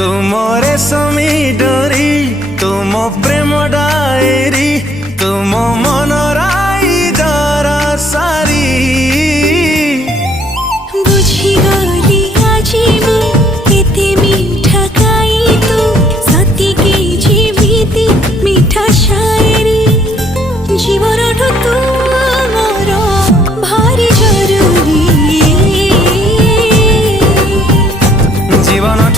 तुमरे समी डोरी तुम प्रेम डायरी तुम मनराई जरा सारी बुझी गली आजी मु केते मीठा काई तू सती के जीविती मीठा शायरी जीवन तू मोर भारी जरूरी जीवन